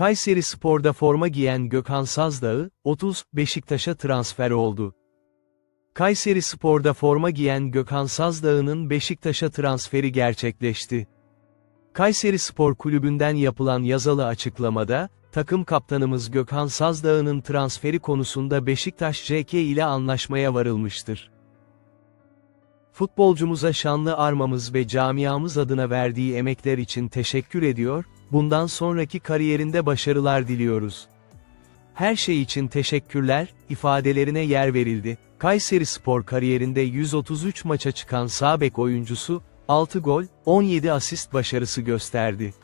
Kayseri Spor'da forma giyen Gökhan Sazdağ, 30, Beşiktaş'a transfer oldu. Kayseri Spor'da forma giyen Gökhan Sazdağ'ın Beşiktaş'a transferi gerçekleşti. Kayseri Spor Kulübü'nden yapılan yazılı açıklamada, takım kaptanımız Gökhan Sazdağ'ın transferi konusunda Beşiktaş JK ile anlaşmaya varılmıştır. Futbolcumuza şanlı armamız ve camiamız adına verdiği emekler için teşekkür ediyor, bundan sonraki kariyerinde başarılar diliyoruz. Her şey için teşekkürler, ifadelerine yer verildi. Kayseri Spor kariyerinde 133 maça çıkan sağ bek oyuncusu, 6 gol, 17 asist başarısı gösterdi.